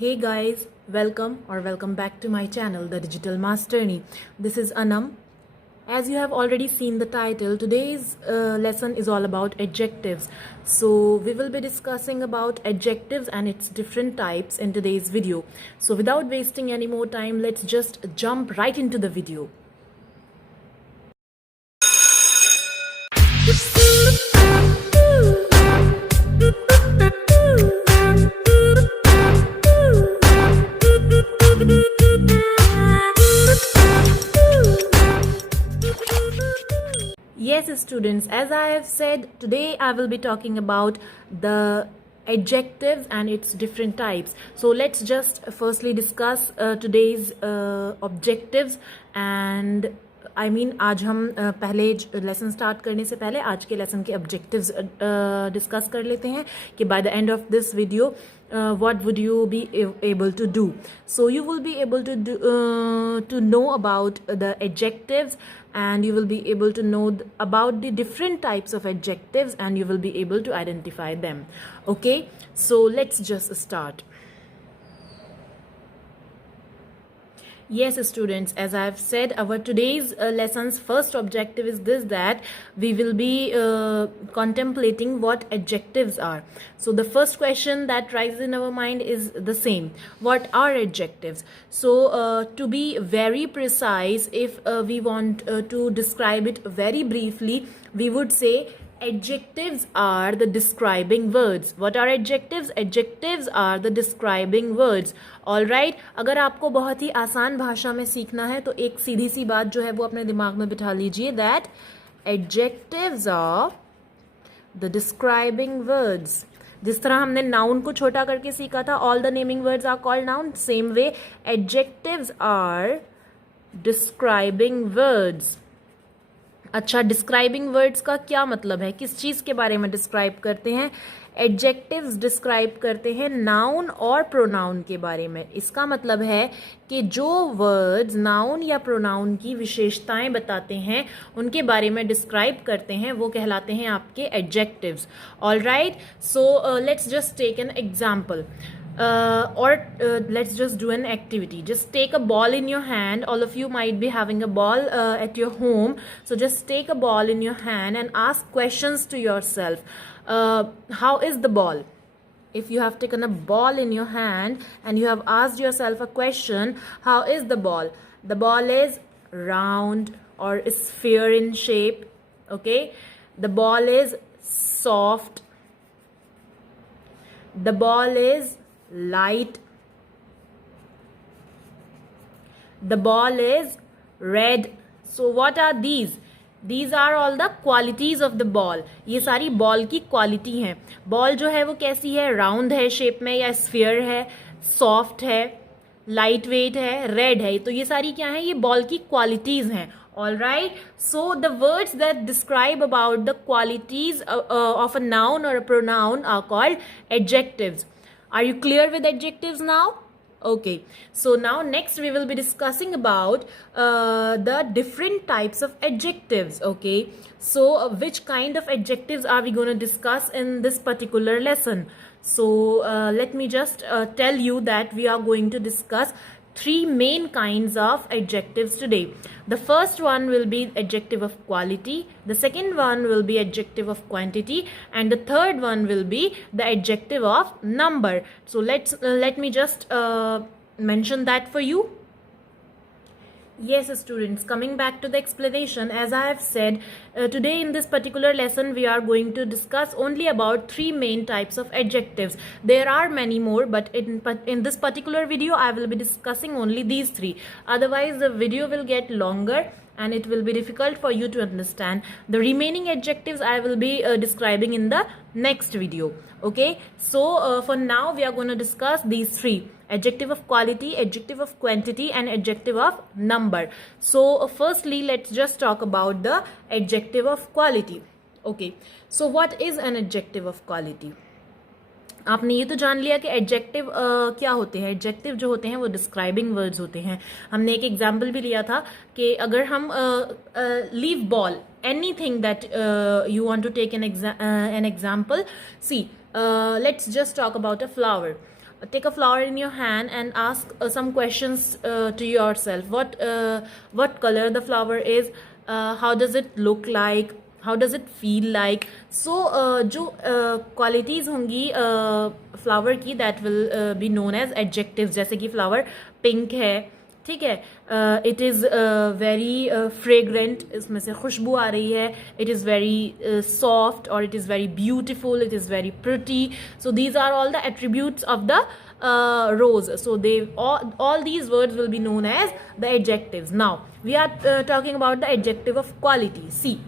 Hey guys, welcome back to my channel, The Digital Masterni. This is Anam. As you have already seen the title, today's lesson is all about adjectives. So we will be discussing about adjectives and its different types in today's video. So without wasting any more time, let's just jump right into the video. Yes, students, as I have said, today I will be talking about the adjectives and its different types. So let's just firstly discuss today's objectives and आज हम पहले lesson start करने से पहले आज के lesson के objectives discuss कर लेते हैं कि by the end of this video what would you be able to do. So you will be able to do to know about the adjectives, and you will be able to know about the different types of adjectives, and you will be able to identify them. Okay, so let's just start. Yes, students, as I have said, our today's lesson's first objective is this, that we will be contemplating what adjectives are. So the first question that rises in our mind is the same. What are adjectives? So to be very precise, if we want to describe it very briefly, we would say adjectives are the describing words. What are adjectives? Adjectives are the describing words. All right, अगर आपको बहुत ही आसान भाषा में सीखना है तो एक सीधी सी बात जो है वो अपने दिमाग में बिठा लीजिए, that adjectives are the describing words. जिस तरह हमने noun को छोटा करके सीखा था, all the naming words are called noun, same way adjectives are describing words. अच्छा, डिस्क्राइबिंग वर्ड्स का क्या मतलब है, किस चीज़ के बारे में डिस्क्राइब करते हैं? एडजेक्टिव्स डिस्क्राइब करते हैं नाउन और प्रोनाउन के बारे में. इसका मतलब है कि जो वर्ड्स नाउन या प्रोनाउन की विशेषताएं बताते हैं, उनके बारे में डिस्क्राइब करते हैं, वो कहलाते हैं आपके adjectives. All right, so let's just take an example. Let's just do an activity. Just take a ball in your hand. All of you might be having a ball at your home. So just take a ball in your hand and ask questions to yourself. How is the ball? If you have taken a ball in your hand and you have asked yourself a question, how is the ball? The ball is round or sphere in shape. Okay. The ball is soft. The ball is light. The ball is red. So what are these? These are all the qualities of the ball. ये सारी ball की quality हैं. Ball जो है वो कैसी है? Round है शेप में या स्फीयर है, सॉफ्ट है, लाइट वेट है, रेड है. तो ये सारी क्या है? ये बॉल की क्वालिटीज हैं. All right, so the words that describe about the qualities of a noun or a pronoun are called adjectives. Are you clear with adjectives now? Okay, so now next we will be discussing about the different types of adjectives. Okay, so which kind of adjectives are we going to discuss in this particular lesson? So let me just tell you that we are going to discuss three main kinds of adjectives today. The first one will be adjective of quality, the second one will be adjective of quantity, and the third one will be the adjective of number. So let me just mention that for you. Yes, students, coming back to the explanation, as I have said, today in this particular lesson we are going to discuss only about three main types of adjectives. There are many more, but in this particular video I will be discussing only these three. Otherwise the video will get longer and it will be difficult for you to understand. The remaining adjectives I will be describing in the next video. Okay, so for now we are going to discuss these three: adjective of quality, adjective of quantity, and adjective of number. So firstly let's just talk about the adjective of quality. Okay, so what is an adjective of quality? आपने ये तो जान लिया कि adjective क्या होते हैं. Adjective जो होते हैं वो डिस्क्राइबिंग वर्ड्स होते हैं. हमने एक एग्जाम्पल भी लिया था कि अगर हम leave ball, anything that you want to take an example. See, let's just talk about a flower. take a flower in your hand and ask some questions to yourself. What color the flower is, how does it look like, how does it feel like. So जो qualities होंगी flower की, that will be known as adjectives. जैसे कि flower pink है, ठीक है, it is very fragrant, इसमें से खुशबू आ रही है, इट इज़ वेरी सॉफ्ट, और it is very beautiful, it is very pretty. So these are all the attributes of the rose. So they all these words will be known as the adjectives. Now we are talking about the adjective of quality. See,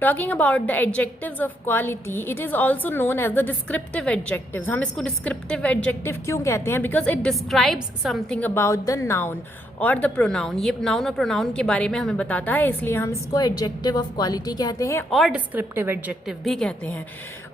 talking about the adjectives of quality, it is also known as the descriptive adjectives. हम इसको descriptive adjective क्यों कहते हैं? Because it describes something about the noun और the pronoun. ये noun और pronoun के बारे में हमें बताता है, इसलिए हम इसको adjective of quality कहते हैं और descriptive adjective भी कहते हैं.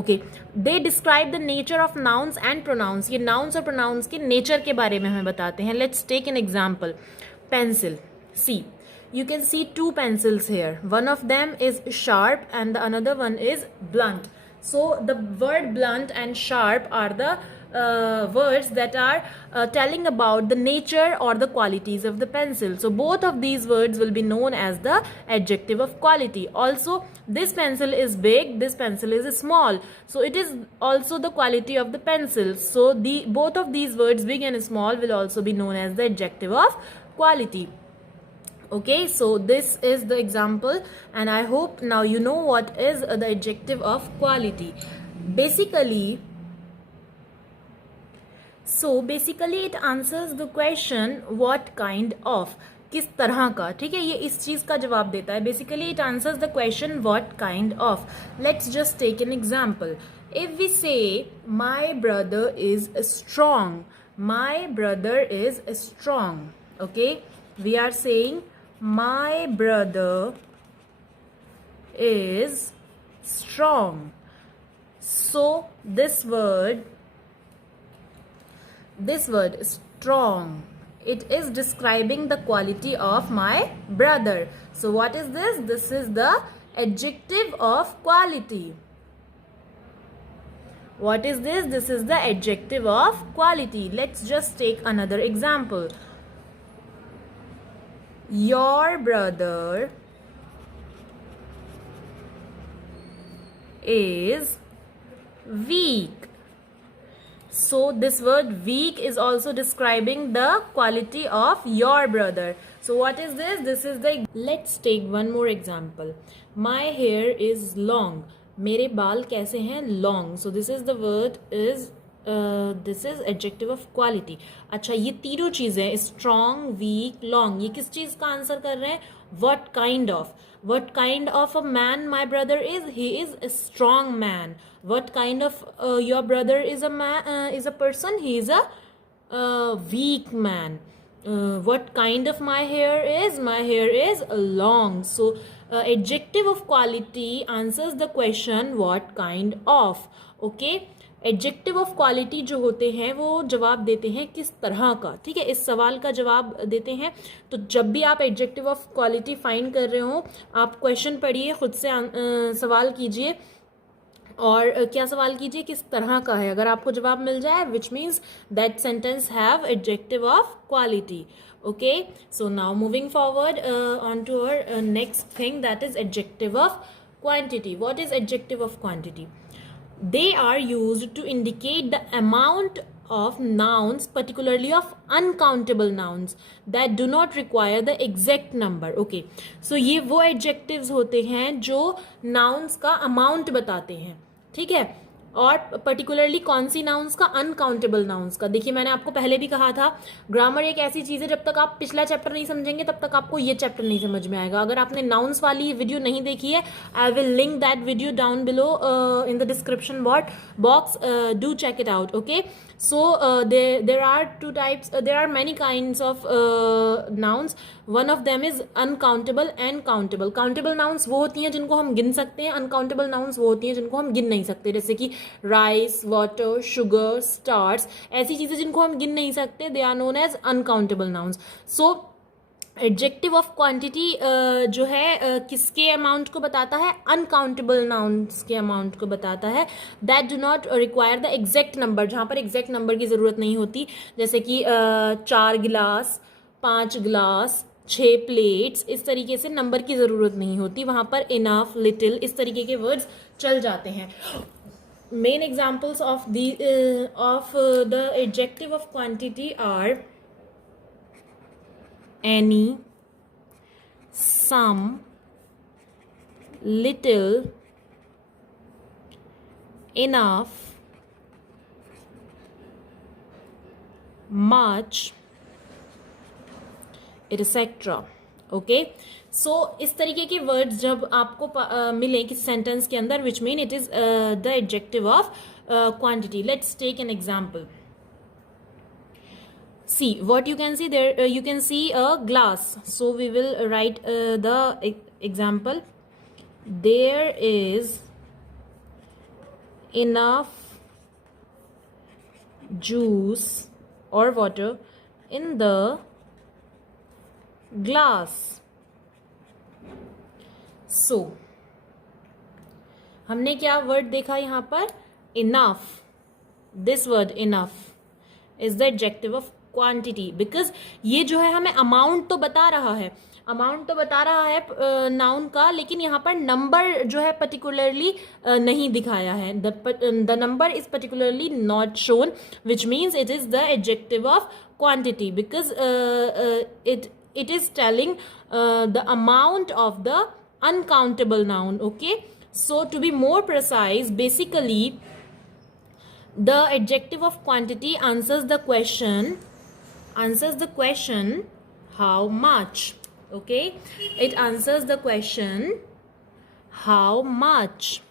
Okay, they describe the nature of nouns and pronouns. ये nouns और pronouns के nature के बारे में हमें बताते हैं. Let's take an example. Pencil. See, you can see two pencils here. One of them is sharp and the another one is blunt. So the word blunt and sharp are the words that are telling about the nature or the qualities of the pencil. So both of these words will be known as the adjective of quality. Also, this pencil is big, this pencil is small, so it is also the quality of the pencil. So both of these words, big and small, will also be known as the adjective of quality. Okay, so this is the example, and I hope now you know what is the adjective of quality. Basically it answers the question what kind of, किस तरह का, ठीक है, ये इस चीज का जवाब देता है. Basically it answers the question what kind of. Let's just take an example. If we say my brother is strong, my brother is strong. Okay, we are saying my brother is strong. So this word strong, it is describing the quality of my brother. So what is this? This is the adjective of quality. What is this? This is the adjective of quality. Let's just take another example. Your brother is weak. So this word weak is also describing the quality of your brother. So what is this? This is the. Let's take one more example. My hair is long. मेरे बाल कैसे हैं? Long. So this is the word is this is adjective of quality. अच्छा, ये तीनों चीजें strong, weak, long, ये किस चीज का आंसर कर रहे हैं? What kind of? What kind of a man my brother is? He is a strong man. What kind of your brother is a man? Is a person? He is a weak man. What kind of my hair is? My hair is long. So adjective of quality answers the question what kind of. Okay, adjective of quality जो होते हैं वो जवाब देते हैं किस तरह का, ठीक है, इस सवाल का जवाब देते हैं. तो जब भी आप एडजेक्टिव ऑफ क्वालिटी फाइंड कर रहे हो, आप क्वेश्चन पढ़िए, खुद से सवाल कीजिए और क्या सवाल कीजिए, किस तरह का है. अगर आपको जवाब मिल जाए, which means that sentence have adjective of quality. Okay, so now moving forward on to our next thing, that is adjective of quantity. What is adjective of quantity? They are used to indicate the amount of nouns, particularly of uncountable nouns that do not require the exact number. Okay, so ये वो adjectives होते हैं जो nouns का amount बताते हैं, ठीक है, और पर्टिकुलरली कौन सी नाउन्स का? अनकाउंटेबल नाउन्स का. देखिए, मैंने आपको पहले भी कहा था, ग्रामर एक ऐसी चीज़ है, जब तक आप पिछला चैप्टर नहीं समझेंगे तब तक आपको ये चैप्टर नहीं समझ में आएगा. अगर आपने नाउन्स वाली वीडियो नहीं देखी है, I will link that video down below in the description box. Do check it out. Okay, so there are two types, there are many kinds of nouns. One of them is uncountable and countable. Countable nouns वो होती हैं जिनको हम गिन सकते हैं, uncountable nouns वो होती हैं जिनको हम गिन नहीं सकते, जैसे कि राइस, वाटर, शुगर, स्टार्स, ऐसी चीज़ें जिनको हम गिन नहीं सकते, they are known as uncountable nouns. So adjective of quantity जो है किसके अमाउंट को बताता है, अनकाउंटेबल नाउन्स के अमाउंट को बताता है, that do not require the exact number, जहाँ पर एग्जैक्ट नंबर की ज़रूरत नहीं होती, जैसे कि 4 गिलास, 5 गिलास, 6 प्लेट्स, इस तरीके से नंबर की ज़रूरत नहीं होती, वहाँ पर इनफ, लिटिल, इस तरीके के वर्ड्स चल जाते हैं. Main examples of the adjective of quantity are any, some, little, enough, much, etc. Okay, so इस तरीके के वर्ड्स जब आपको मिले किस सेंटेंस के अंदर, which mean it is the adjective of quantity. Let's take an example. See what you can see there, you can see a glass, so we will write the example. There is enough juice or water in the glass. So हमने क्या word देखा यहाँ पर, enough. This word enough is the adjective of quantity, because ये जो है हमें amount तो बता रहा है, नाउन का, लेकिन यहाँ पर नंबर जो है पर्टिकुलरली नहीं दिखाया है. The number is particularly not shown, which means it is the adjective of quantity, because it is telling the amount of the uncountable noun. Okay, so to be more precise, basically the adjective of quantity answers the question how much. Okay, it answers the question how much.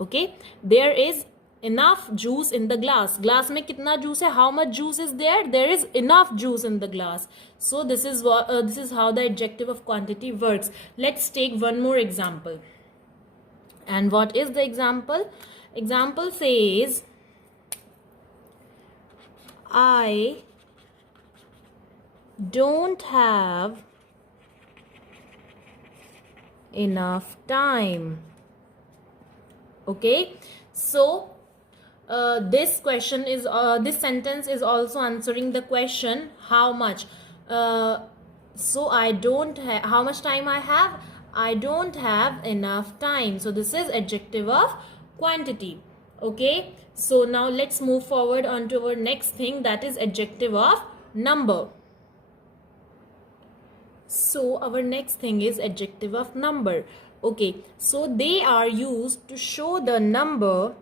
Okay, there is enough juice in the glass. Glass में कितना juice है, how much juice is there, there is enough juice in the glass. So this is how the adjective of quantity works. Let's take one more example. And what is the example? Example says, I don't have enough time. Okay, so this question is this sentence is also answering the question how much. So I don't have, how much time I have, I don't have enough time. So this is adjective of quantity. Okay, so now let's move forward on to our next thing, that is adjective of number. So our next thing is adjective of number. Okay, so they are used to show the number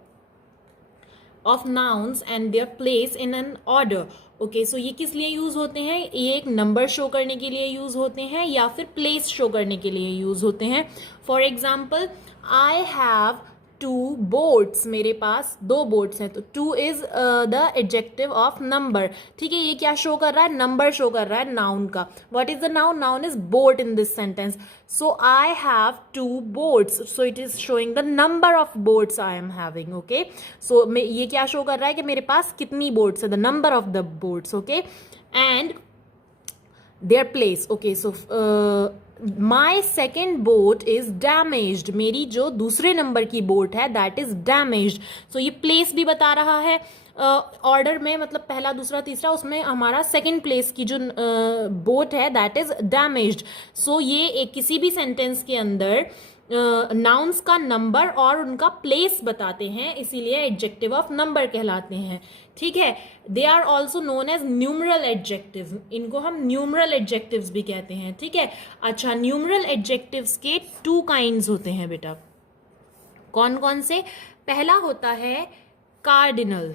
of nouns and their place in an order. Okay, so ये किस लिए use होते हैं, ये एक number show करने के लिए यूज होते हैं या फिर प्लेस शो करने के लिए यूज होते हैं. For example, I have 2 boats, मेरे पास 2 बोट्स हैं, तो 2 is the adjective of number. ठीक है, ये क्या शो कर रहा है, नंबर शो कर रहा है नाउन का. What is the noun, noun is boat in this sentence. So I have 2 boats, so it is showing the number of boats I am having. Okay, so ये क्या show कर रहा है कि मेरे पास कितनी बोट्स है, the number of the boats. Okay, and their place. Okay, so my second boat is damaged, मेरी जो दूसरे नंबर की बोट है दैट इज डैमेज्ड. सो ये प्लेस भी बता रहा है ऑर्डर में, मतलब पहला दूसरा तीसरा, उसमें हमारा सेकेंड प्लेस की जो बोट है दैट इज डैमेज्ड. सो ये किसी भी सेंटेंस के अंदर नाउन्स का नंबर और उनका प्लेस बताते हैं, इसीलिए एडजेक्टिव ऑफ नंबर कहलाते हैं. ठीक है, they are also known as numeral adjective, इनको हम न्यूमरल एडजेक्टिव्स भी कहते हैं. ठीक है, अच्छा, न्यूमरल एडजेक्टिव्स के 2 काइंड्स होते हैं बेटा. कौन कौन से, पहला होता है कार्डिनल,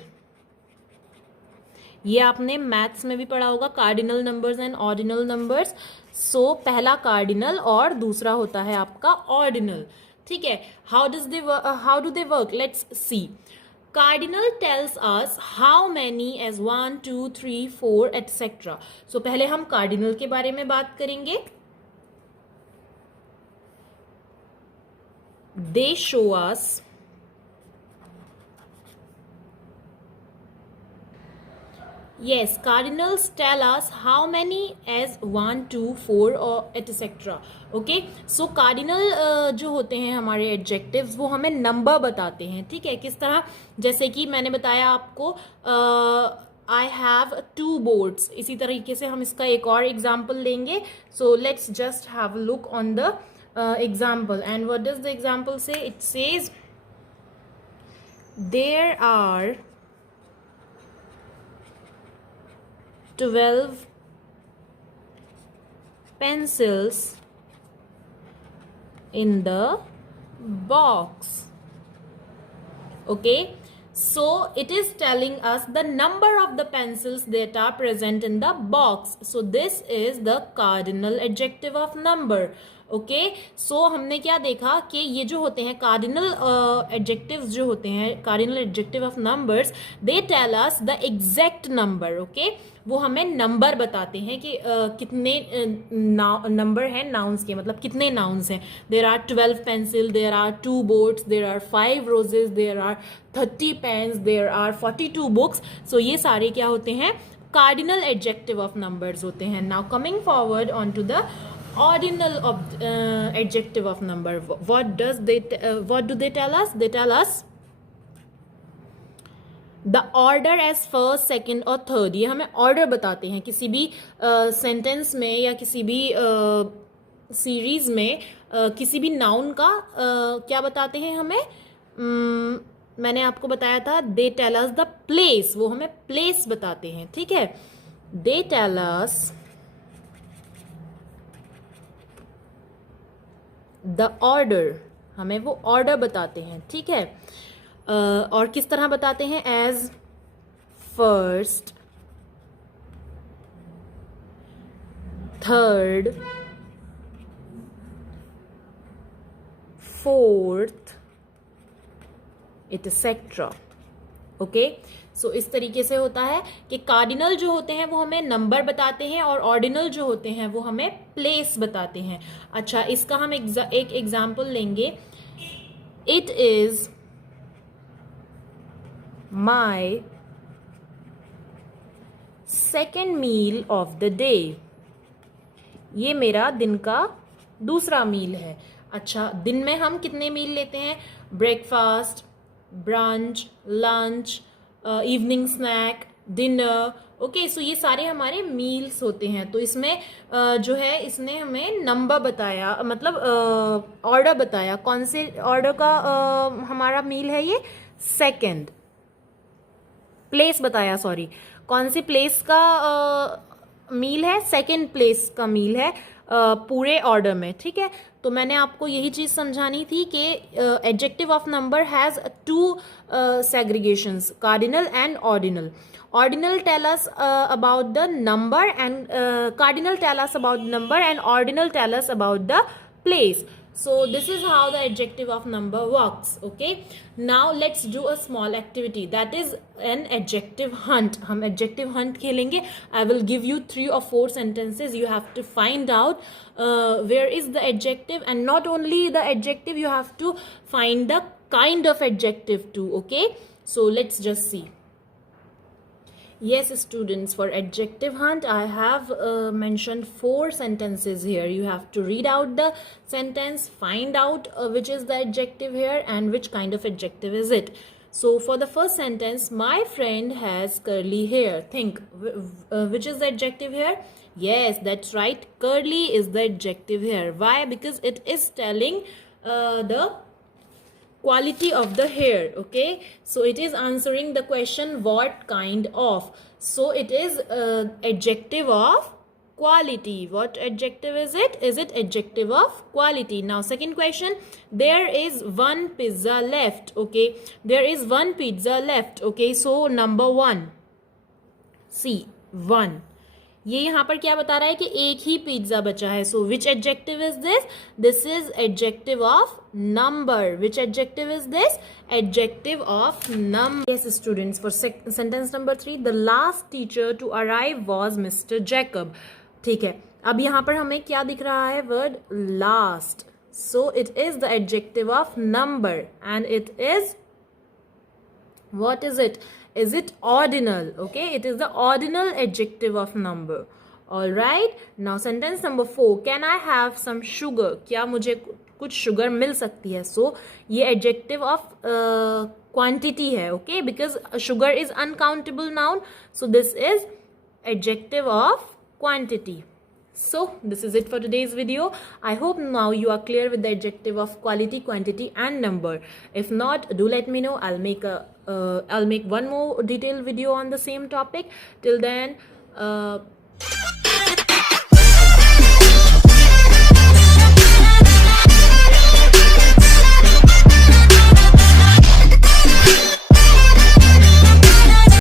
ये आपने मैथ्स में भी पढ़ा होगा, cardinal numbers and ordinal numbers. So पहला कार्डिनल और दूसरा होता है आपका ऑर्डिनल. ठीक है, how do they work, let's see. Cardinal tells us how many as 1 2 3 4 etcetera. So पहले हम कार्डिनल के बारे में बात करेंगे. They show us Yes, cardinals tell us how many as 1, 2, 4 और etc. ओके, सो कार्डिनल जो होते हैं हमारे एडजेक्टिव्स वो हमें नंबर बताते हैं. ठीक है, किस तरह, जैसे कि मैंने बताया आपको आई हैव 2 बोर्ड्स. इसी तरीके से हम इसका एक और एग्जाम्पल लेंगे. So let's just have a look on the example. And what does the example say? It says there are 12 pencils in the box. Okay, so it is telling us the number of the pencils that are present in the box. So this is the cardinal adjective of number. Okay, so हमने क्या देखा कि ये जो होते हैं cardinal adjectives जो होते हैं, cardinal adjective of numbers, they tell us the exact number. Okay, वो हमें नंबर बताते हैं कि कितने नंबर हैं नाउन्स के, मतलब कितने नाउन्स हैं. There are 12 pencil, there are 2 boats, there are 5 roses, there are 30 pens, there are 42 books. So ये सारे क्या होते हैं? कार्डिनल एडजेक्टिव ऑफ नंबर्स होते हैं. Now coming forward on to the ordinal adjective of number. What do they tell us? They tell us the order as first, second और third. ये हमें order बताते हैं किसी भी sentence में या किसी भी series में किसी भी noun का क्या बताते हैं हमें? मैंने आपको बताया था they tell us the place. वो हमें place बताते हैं. ठीक है, they tell us the order. हमें वो ऑर्डर बताते हैं. ठीक है, और किस तरह बताते हैं? As first, third, fourth, etcetera. Okay, so इस तरीके से होता है कि कार्डिनल जो होते हैं वो हमें नंबर बताते हैं और ऑर्डिनल जो होते हैं वो हमें प्लेस बताते हैं. अच्छा, इसका हम एक एग्जाम्पल लेंगे. It is my second meal of the day. ये मेरा दिन का दूसरा मील है. अच्छा, दिन में हम कितने मील लेते हैं? Breakfast, brunch, lunch, evening snack, dinner. Okay, so ये सारे हमारे मील्स होते हैं. तो इसमें जो है इसने हमें नंबर बताया, मतलब ऑर्डर बताया. कौन से ऑर्डर का हमारा मील है ये? सेकंड. प्लेस बताया, सॉरी, कौन सी प्लेस का मील है? सेकंड प्लेस का मील है पूरे ऑर्डर में. ठीक है, तो मैंने आपको यही चीज समझानी थी कि adjective of number has 2 segregations, cardinal and ordinal. Ordinal tell us about the number and cardinal tell us about number and ordinal tell us about the place. So this is how the adjective of number works. Okay, now let's do a small activity, that is an adjective hunt. हम adjective hunt खेलेंगे. I will give you 3 or 4 sentences. You have to find out where is the adjective, and not only the adjective, you have to find the kind of adjective too. Okay, so let's just see. Yes, students, for adjective hunt I have mentioned 4 sentences here. You have to read out the sentence, find out which is the adjective here and which kind of adjective is it. So for the first sentence, my friend has curly hair. Think, which is the adjective here? Yes, that's right, curly is the adjective here. Why? Because it is telling the quality of the hair. Okay, so it is answering the question what kind of. So it is adjective of quality. What adjective is it? Is it adjective of quality? Now second question, there is 1 pizza left. Okay, there is 1 pizza left. Okay, so number 1, see 1, ये यहाँ पर क्या बता रहा है कि एक ही pizza बचा है. So which adjective is this? This is adjective of number. Which adjective is this? Adjective of number. Yes students, for sentence number 3, the last teacher to arrive was mister Jacob. ठीक है, अब यहाँ पर हमें क्या दिख रहा है? Word last. So it is the adjective of number and it is What is it? Is it ordinal? Okay, it is the ordinal adjective of number. All right. Now sentence number 4. Can I have some sugar? क्या मुझे कुछ sugar मिल सकती है? So ये adjective of quantity है. Okay, because sugar is uncountable noun. So this is adjective of quantity. So this is it for today's video. I hope now you are clear with the adjective of quality, quantity and number. If not, do let me know. I'll make one more detailed video on the same topic. Till then,